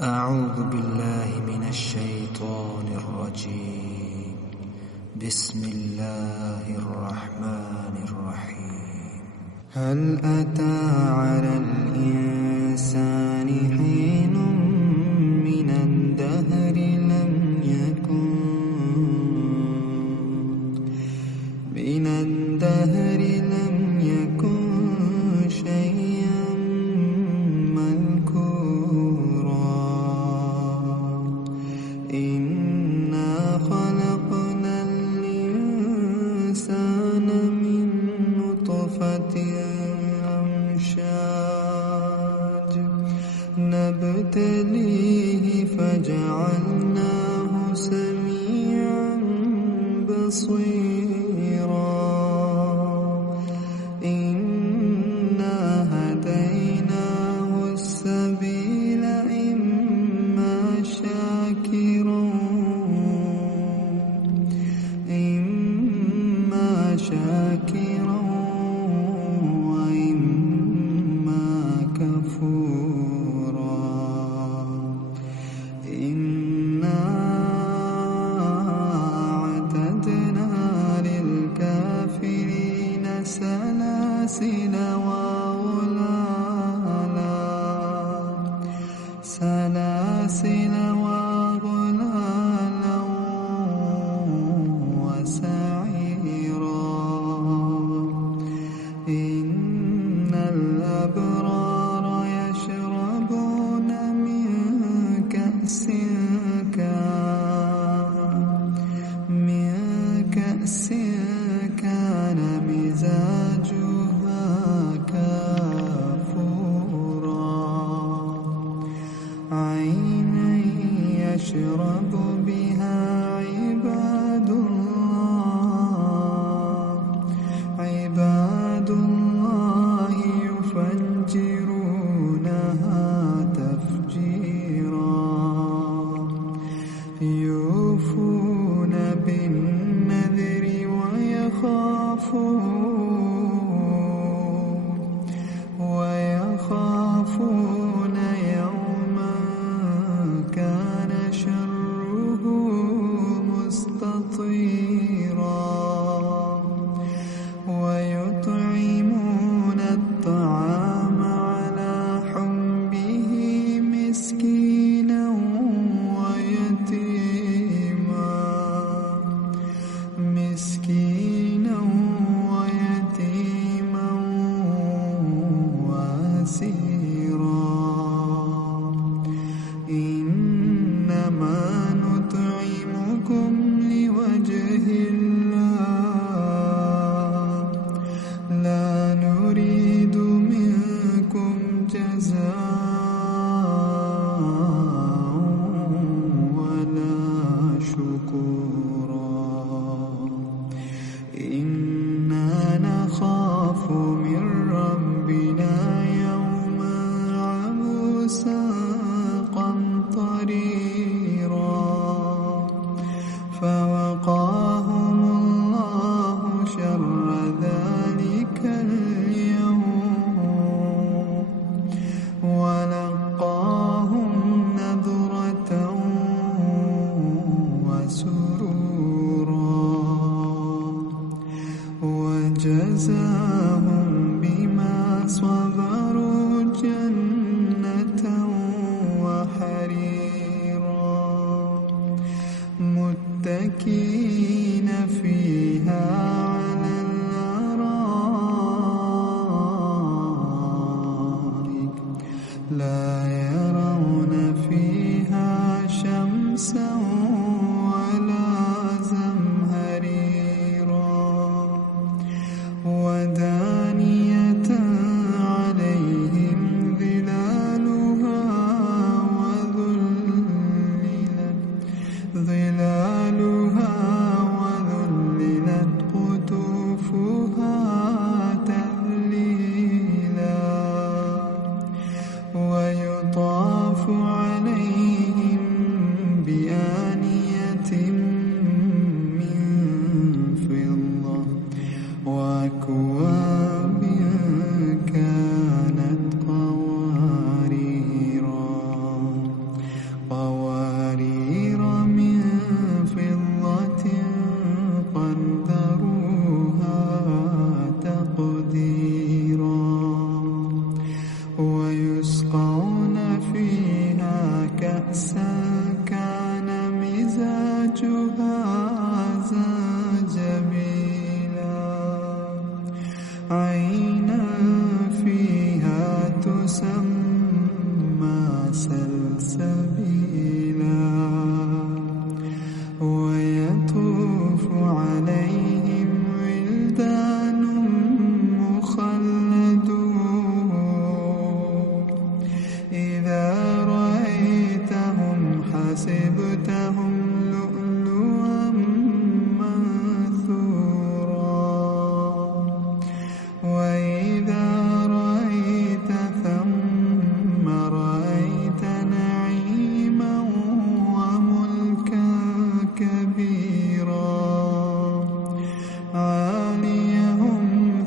أعوذ بالله من الشيطان الرجيم. بسم الله الرحمن الرحيم. هل أتى على الإنسان حين من الدهر لم يكن شيئا مذكورا. إنا خلقنا الإنسان من نطفة أمشاج نبتليه فجعلناه سميعا بصيرا. إنا هديناه السبيل إما شاكرا وإما كفورا. إنا أعتدنا للكافرين سلاسل وأغلالا وسعيرا. إن الأبرار يشربون من كأس كان مزاجها كافورا. عينا يشرب بها عباد الله يفجرونها تفجيرا. يوفون بالنذر ويخافون يوما كان شره مستطيرا. ويطعمون الطعام على حبه مسكينا ويتيما وأسيرا. إنما نطعمكم لوجه الله لا نريد منكم جزاء ولا شكورا. إنا نخاف من ربنا يوما عبوسا قمطريرا. فوقاهم الله شر ذلك اليوم ولقاهم نضرة وسرورا. وجزاهم بما صبروا جنة وحريرا. متكئين فيها على الأرائك لا يرون فيها شمسا ولا زمهريرا. قوارير من فضة قدروها تقديرا ويسقون فيها كأسا كان مزاجها زنجبيلا عينا فيها تسمى سلسبيلا ويطوف عليهم ولدان مخلدون إذا رأيتهم حسبتهم لؤلؤا منثورا وإذا رأيت ثم رأيت نعيما وملكا كبيرا عاليهم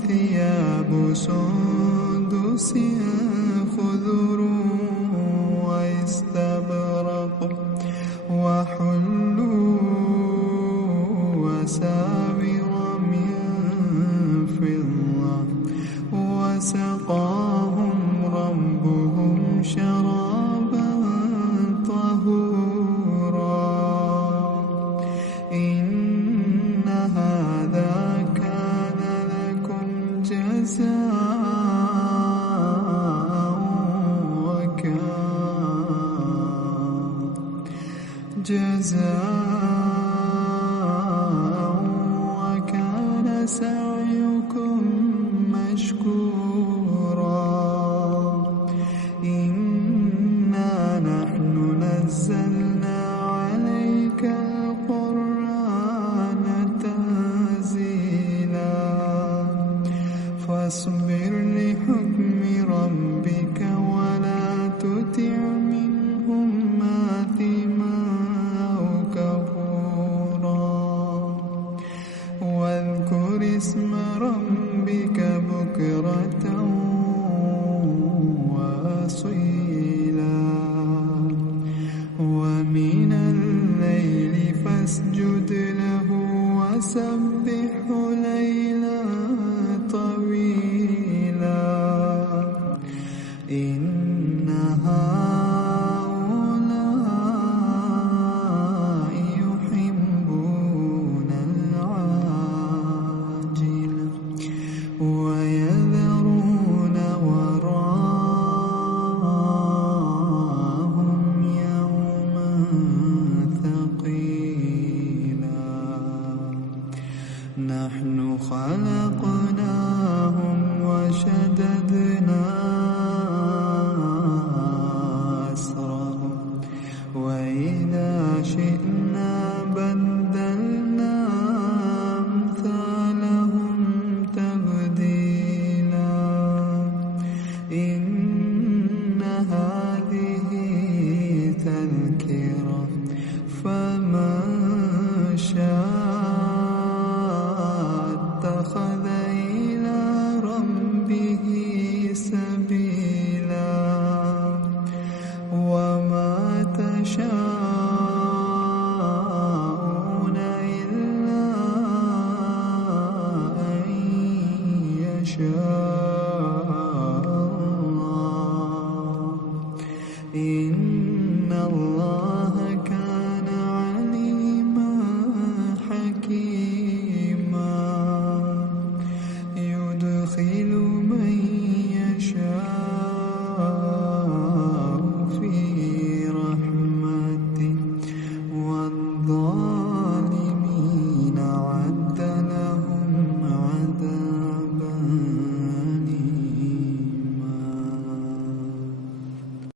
ثياب سندس خضر واستبرق وحلوا أساور من فضة وسقاهم ربهم شرابا طهورا إن هذا كان لكم جزاء وكان سعيكم مشكورا إنا نحن نزلنا عليك القرآن تنزيلا فاصبر لحكم ربك ولا تطع منهم آثما أو كفورا واذكر اسم ربك بكرة وأصيلا ومن الليل فاسجد له وسبحه ليلا طويلا إن هؤلاء يحبون العاجلة ويذرون وراءهم يوما ثقيلا نحن خلقناهم وشددنا أسرهم وإذا شئنا بدلنا أمثالهم تبديلا إن هذه تذكرة فمن شاء اتخذ إلى ربه سبيلا وما تشاءون إلا أن يشاء الله إن الله